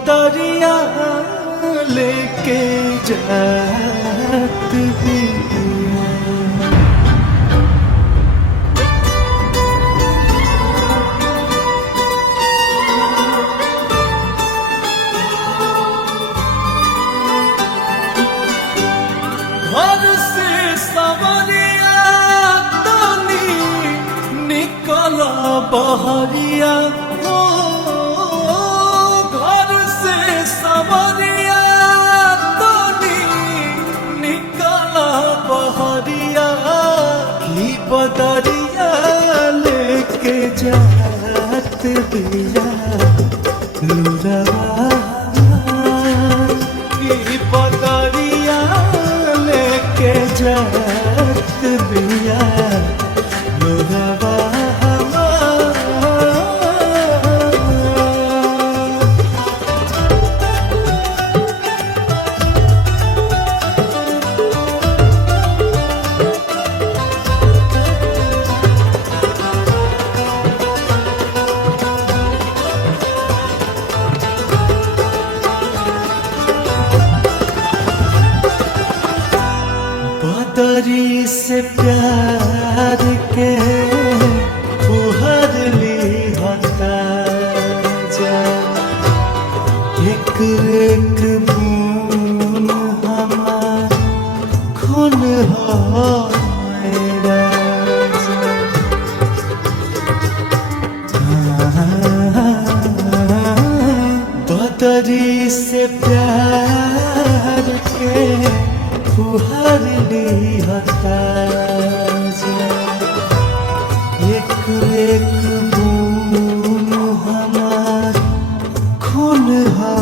बदरिया लेके जात बिया। घर से सवरिया तनी निकला बहरिया, घर से सवरिया तनी निकला बहरिया, की बदरिया लेके जात बिया लुरवा, की बदरिया लेके जात बिया लुरवा। बदरी से प्यार के फुहर ली होता जा, एक एक बूंद हमार खून हो मेरा जा। बदरी से प्यार के फुहर ली होता जा, एक एक बूंद हमार खून हो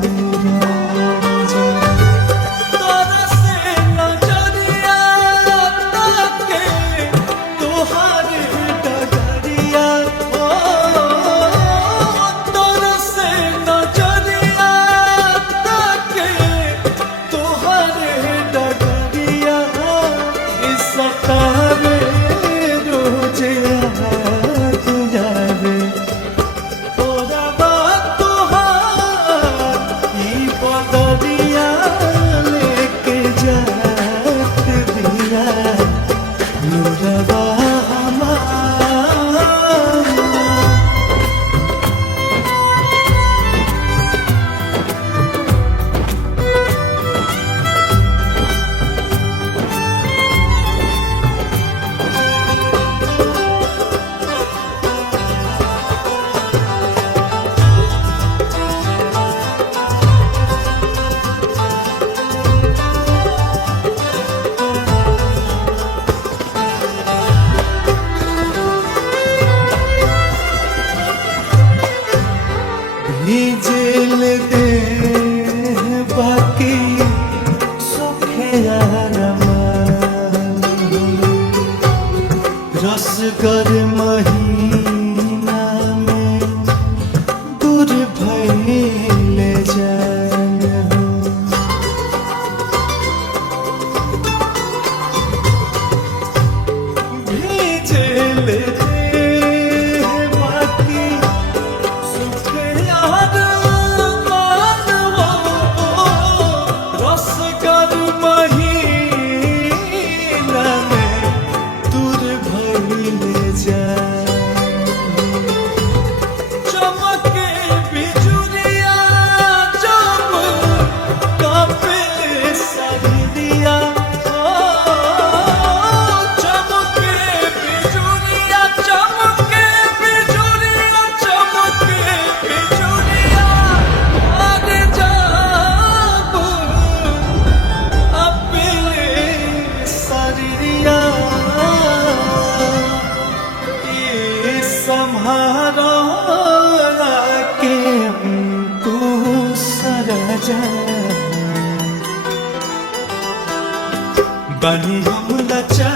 मेरा जा। तोरा से नजरिया ताके तोहार डगरिया, तोरा से नजरिया ताके तोहार डगरिया, सतावे रोजे याद आवे तोरा बात तोहार, ई बदरिया लेके जात बिया लुरवा हमार। जेल दे बाकी सुखे आराम, रसगर महीना में दूर भइले जान, जेल के हमको सरजा बनी हम लाचार।